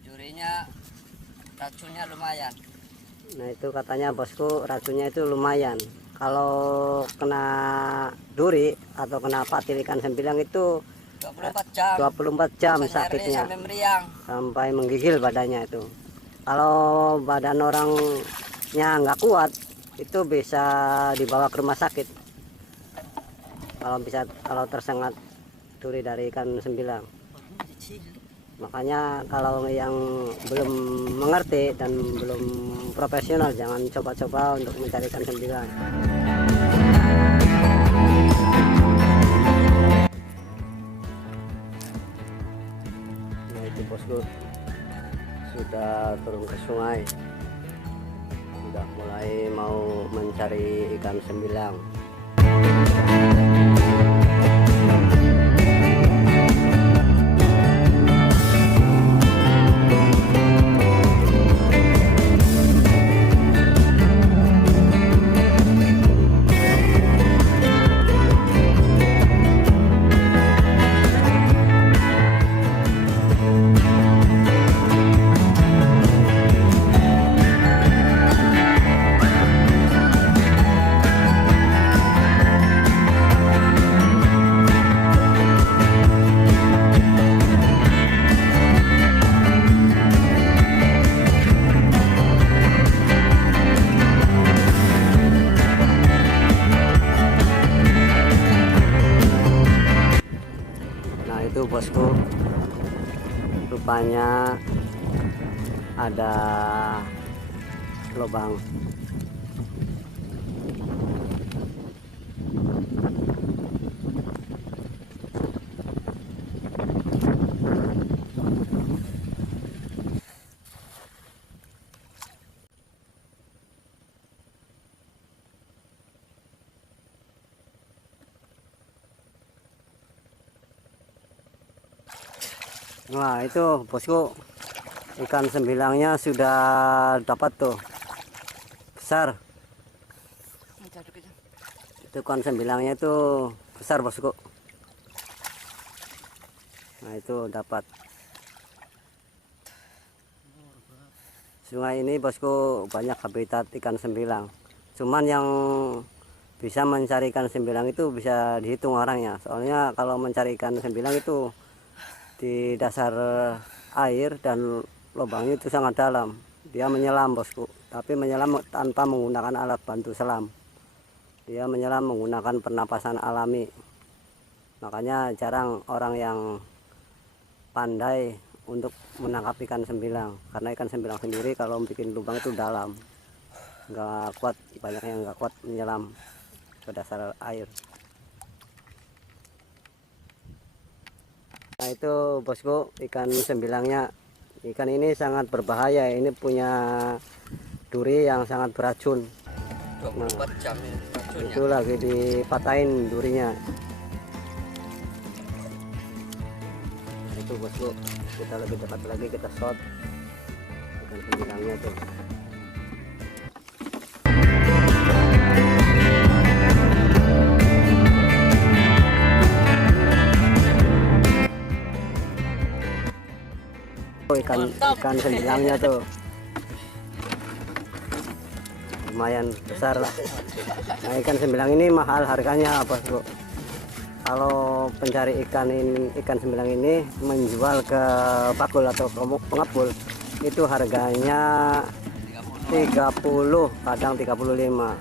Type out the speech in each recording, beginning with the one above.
Durinya racunnya lumayan. Nah itu katanya bosku, racunnya itu lumayan. Kalau kena duri atau kena patil ikan sembilang itu 24 jam. 24 jam Bisa sakitnya. sampai meriang. Sampai menggigil badannya itu. Kalau badan orangnya nggak kuat, itu bisa dibawa ke rumah sakit. Kalau tersengat duri dari ikan sembilang. Makanya kalau yang belum mengerti dan belum profesional, jangan coba-coba untuk mencari ikan sembilang. Nah itu bosku, sudah turun ke sungai, sudah mulai mau mencari ikan sembilang. Itu bosku, rupanya ada lubang. Nah itu bosku, ikan sembilangnya sudah dapat tuh, besar. Itu ikan sembilangnya itu besar bosku. Nah itu dapat. Sungai ini bosku banyak habitat ikan sembilang. Cuman yang bisa mencari ikan sembilang itu bisa dihitung orangnya. Soalnya kalau mencari ikan sembilang itu di dasar air dan lubangnya itu sangat dalam. Dia menyelam bosku, tapi menyelam tanpa menggunakan alat bantu selam. Dia menyelam menggunakan pernapasan alami. Makanya jarang orang yang pandai untuk menangkap ikan sembilang, karena ikan sembilang sendiri kalau bikin lubang itu dalam, nggak kuat, banyak yang nggak kuat menyelam ke dasar air. Nah itu bosku, ikan sembilangnya. Ikan ini sangat berbahaya, ini punya duri yang sangat beracun. 24 jam ini racunnya. Itu lagi dipatahin durinya. Nah, itu bosku, kita lebih dekat lagi, kita shot ikan sembilangnya tuh. Ikan sembilangnya tuh lumayan besar lah. Nah ikan sembilang ini mahal harganya bosku. Kalau pencari ikan sembilang ini menjual ke bakul atau ke pengepul, itu harganya 30, kadang 35.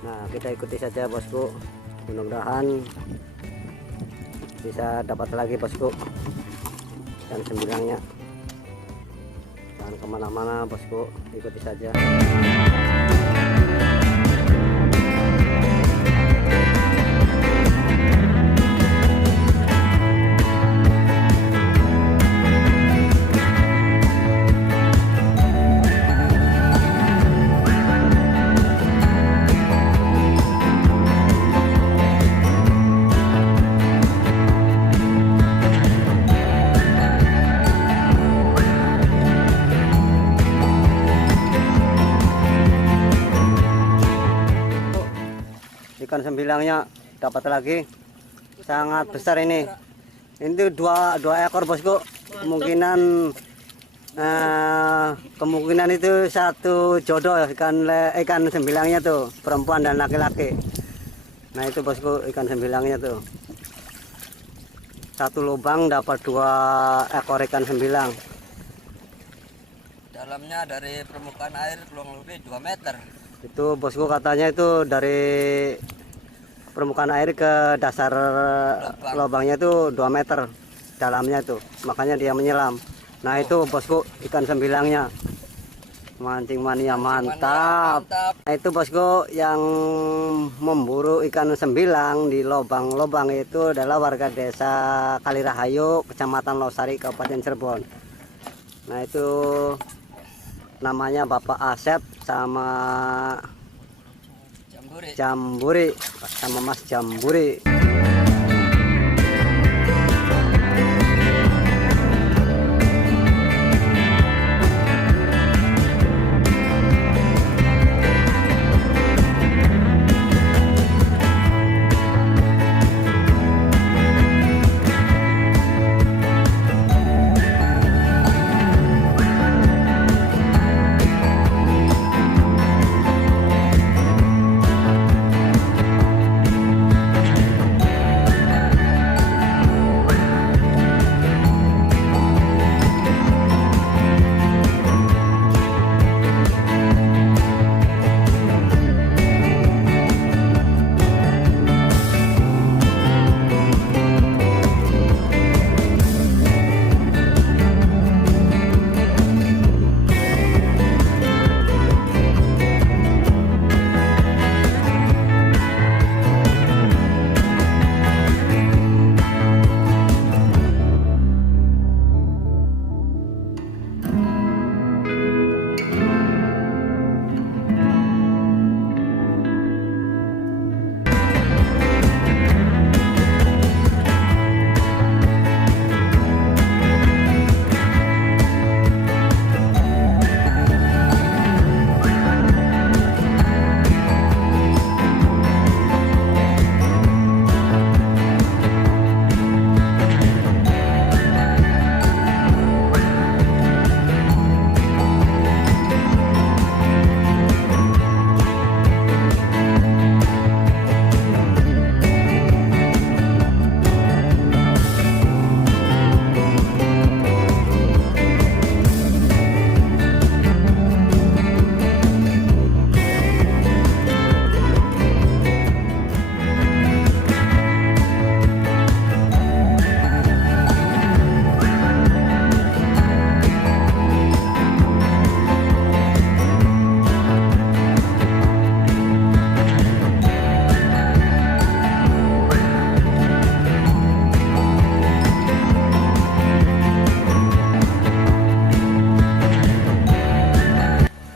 Nah kita ikuti saja bosku, mudah-mudahan bisa dapat lagi bosku ikan sembilangnya. Jangan kemana-mana bosku, ikuti saja. sembilangnya dapat lagi sangat besar ini. Ini dua ekor bosku. Kemungkinan itu satu jodoh ikan sembilangnya tuh, perempuan dan laki-laki. Nah itu bosku ikan sembilangnya tuh. Satu lubang dapat 2 ekor ikan sembilang. Dalamnya dari permukaan air kurang lebih 2 meter. Itu bosku katanya itu dari permukaan air ke dasar lubangnya itu 2 meter dalamnya tuh. Makanya dia menyelam. Nah itu bosku ikan sembilangnya. Mancing mania mantap. Nah, itu bosku yang memburu ikan sembilang di lubang-lubang itu adalah warga desa Kalirahayu, Kecamatan Losari, Kabupaten Cirebon. Nah itu namanya Bapak Asep sama Jamburi, sama Mas Jamburi.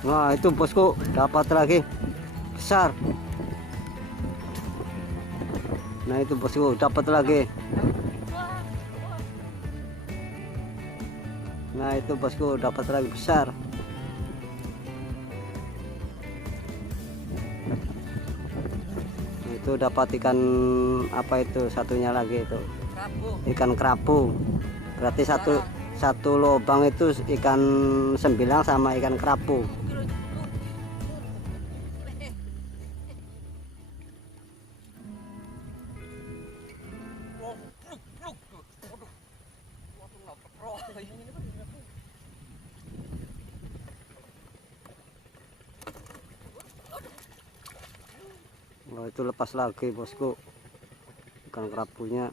Nah itu bosku dapat lagi besar. Nah itu bosku dapat lagi. Nah itu bosku dapat lagi besar. Nah, itu dapat ikan apa itu satunya lagi itu? Ikan kerapu. Berarti satu lubang itu ikan sembilang sama ikan kerapu. Oh, itu lepas lagi bosku ikan kerapunya.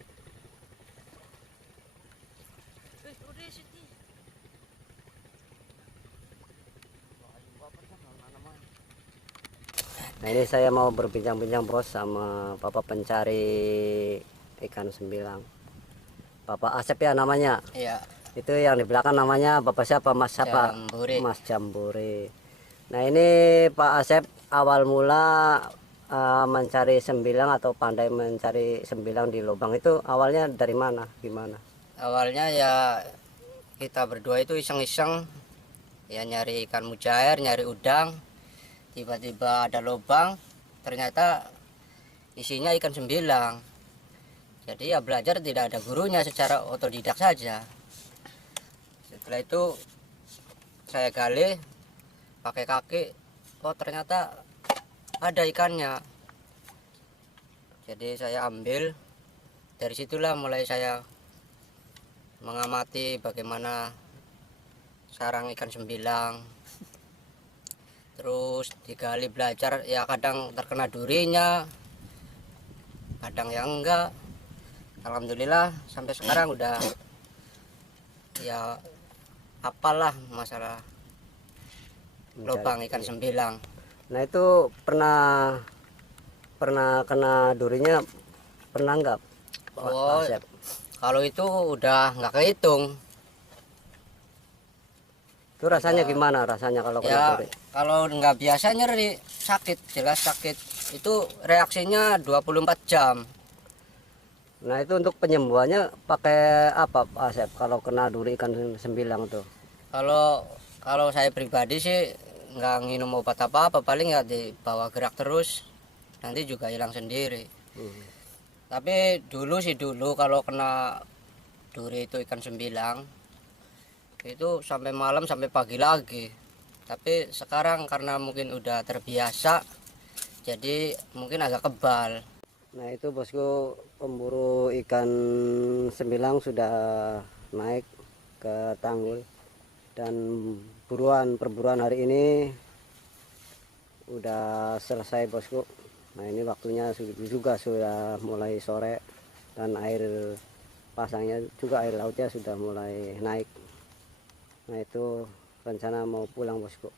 Nah ini saya mau berbincang-bincang bos sama bapak pencari ikan sembilang, Bapak Asep ya namanya. Iya. Itu yang di belakang namanya bapak siapa? Mas siapa? Jamburi. Mas Jamburi. Nah ini Pak Asep awal mula mencari sembilang atau pandai mencari sembilang di lubang itu awalnya dari mana, gimana? Awalnya ya kita berdua itu iseng-iseng ya nyari ikan mujair, nyari udang. Tiba-tiba ada lubang, ternyata isinya ikan sembilang. Jadi ya belajar tidak ada gurunya, secara otodidak saja. Setelah itu saya gali pakai kaki, oh ternyata ada ikannya. Jadi saya ambil, dari situlah mulai saya mengamati bagaimana sarang ikan sembilang. Terus digali belajar, ya kadang terkena durinya, kadang yang enggak. Alhamdulillah sampai sekarang udah ya apalah masalah lubang ikan sembilang. Nah itu pernah kena durinya, pernah nggak Pak Oh, Asep? kalau itu udah nggak kehitung. Itu rasanya gimana rasanya kalau kena Ya duri? kalau nggak biasa nyeri, sakit, jelas sakit. Itu reaksinya 24 jam. Nah itu untuk penyembuhannya pakai apa Pak Asep kalau kena duri ikan sembilang tuh? Kalau saya pribadi sih nggak nginum obat apa-apa, paling ya dibawa gerak terus, nanti juga hilang sendiri. Tapi dulu kalau kena duri itu ikan sembilang itu sampai malam sampai pagi lagi. Tapi sekarang karena mungkin udah terbiasa, jadi mungkin agak kebal. Nah itu bosku, pemburu ikan sembilang sudah naik ke tanggul dan perburuan hari ini udah selesai bosku. Nah ini waktunya juga sudah mulai sore dan air pasangnya juga, air lautnya sudah mulai naik. Nah itu rencana mau pulang bosku.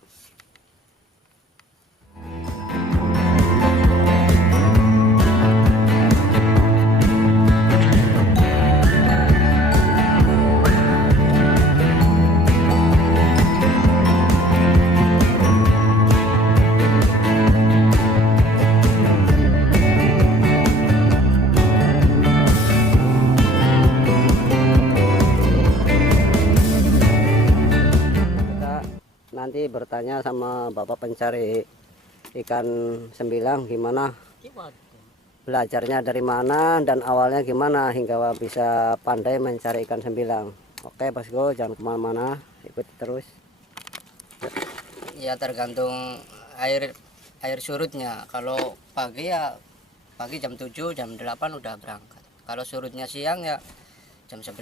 Nanti bertanya sama bapak pencari ikan sembilang gimana belajarnya, dari mana dan awalnya gimana hingga bisa pandai mencari ikan sembilang. Oke bosku, jangan kemana-mana, ikuti terus. Ya tergantung air surutnya. Kalau pagi ya pagi jam 7 jam 8 udah berangkat. Kalau surutnya siang ya jam 11,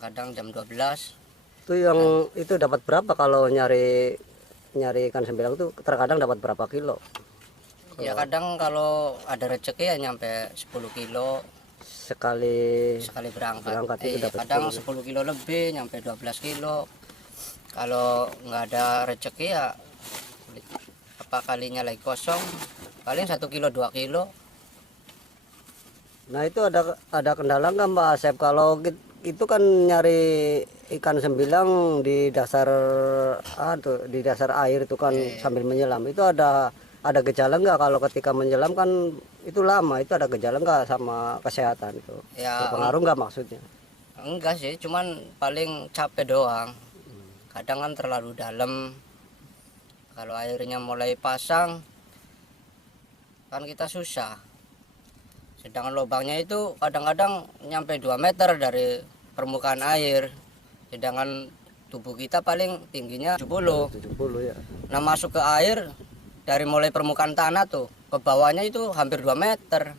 kadang jam 12. Itu yang itu dapat berapa kalau nyari ikan sembilang tuh, terkadang dapat berapa kilo? Ya kadang kalau ada rezeki ya nyampe 10 kilo Sekali sekali berangkat. itu dapat Kadang 10. 10 kilo lebih nyampe 12 kilo. Kalau nggak ada rezeki ya apa kalinya lagi kosong paling 1 kilo 2 kilo. Nah itu ada kendala nggak Mbak Asep kalau itu kan nyari ikan sembilang di dasar di dasar air itu kan sambil menyelam, itu ada gejala nggak kalau ketika menyelam kan itu lama, itu ada gejala nggak sama kesehatan itu? Ya Berpengaruh nggak maksudnya? enggak sih, cuman paling capek doang. Kadang kan terlalu dalam, kalau airnya mulai pasang kan kita susah. Sedangkan lubangnya itu kadang-kadang nyampe 2 meter dari permukaan air. Sedangkan tubuh kita paling tingginya 70. 70 ya. Nah masuk ke air dari mulai permukaan tanah tuh ke bawahnya itu hampir 2 meter.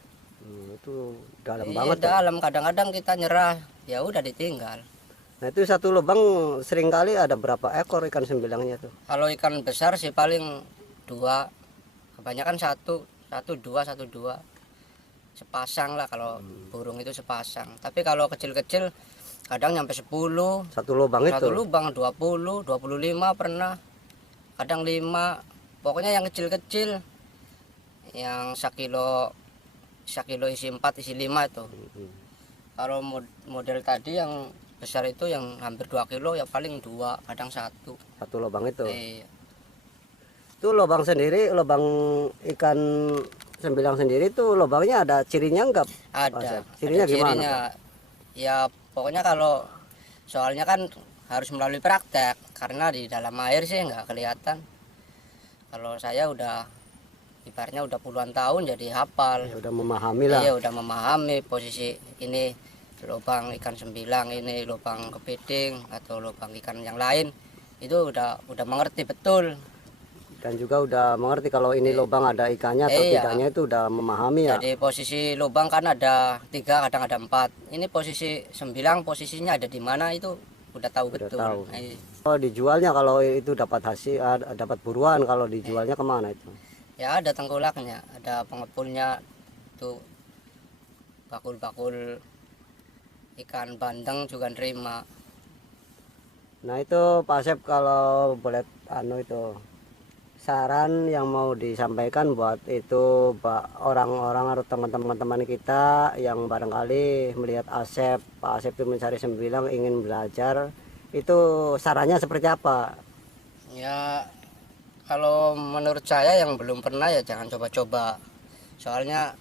Itu dalam Iya, banget ya. dalam. Kadang-kadang kita nyerah, ya udah ditinggal. Nah itu satu lubang seringkali ada berapa ekor ikan sembilangnya tuh? Kalau ikan besar sih paling 2, kebanyakan 1, 2, 1, 2 sepasang lah. Kalau burung itu sepasang. Tapi kalau kecil-kecil kadang nyampe 10. Satu lubang itu? Satu lubang 20, 25 pernah. Kadang 5. Pokoknya yang kecil-kecil, yang 1 kilo isi 4, isi 5 itu. Kalau model tadi yang besar itu yang hampir 2 kilo ya paling 2, kadang 1. Satu lubang itu? Iya. Itu lubang sendiri, lubang ikan sembilang sendiri tuh lubangnya ada cirinya enggak? Ada. Cirinya Ada gimana? cirinya. Ya pokoknya kalau soalnya kan harus melalui praktek, karena di dalam air sih nggak kelihatan. Kalau saya udah ibaratnya udah puluhan tahun jadi hafal. Ya, udah memahami lah. Iya, udah memahami posisi ini lubang ikan sembilang, ini lubang kepiting atau lubang ikan yang lain. Itu udah mengerti betul. Dan juga udah mengerti kalau ini lubang ada ikannya atau Iya. tidaknya, itu udah memahami ya. Jadi posisi lubang kan ada 3, kadang ada 4. Ini posisi 9, posisinya ada di mana itu udah tahu Udah betul. tahu. Nah, Oh, dijualnya kalau itu dapat hasil, dapat buruan, kalau dijualnya kemana itu? ya ada tengkulaknya, ada pengepulnya, tuh bakul-bakul ikan bandeng juga nerima. Nah itu Pak Asep, kalau boleh itu saran yang mau disampaikan buat itu orang-orang atau teman-teman kita yang barangkali melihat Pak Asep itu mencari sembilang, ingin belajar, itu sarannya seperti apa? Ya kalau menurut saya yang belum pernah ya jangan coba-coba. Soalnya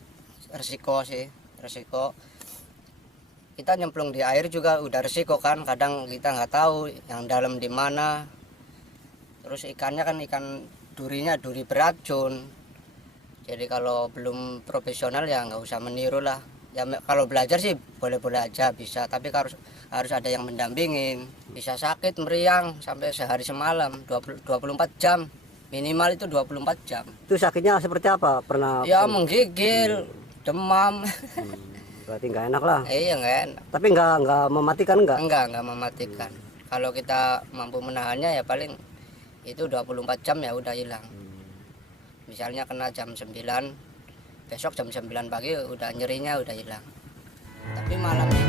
resiko sih, resiko. Kita nyemplung di air juga udah resiko kan, kadang kita nggak tahu yang dalam di mana. Terus ikannya kan ikan durinya duri beracun. Jadi kalau belum profesional ya nggak usah meniru lah. Ya kalau belajar sih boleh-boleh aja bisa, tapi harus ada yang mendampingin. Bisa sakit meriang sampai sehari semalam, 24 jam. Minimal itu 24 jam. Itu sakitnya seperti apa? Pernah? Ya menggigil, demam. Berarti nggak enak lah. Iya nggak enak. Tapi nggak mematikan nggak? Enggak mematikan. Kalau kita mampu menahannya ya paling itu 24 jam ya udah hilang. Misalnya kena jam 9, besok jam 9 pagi udah nyerinya udah hilang. Tapi malamnya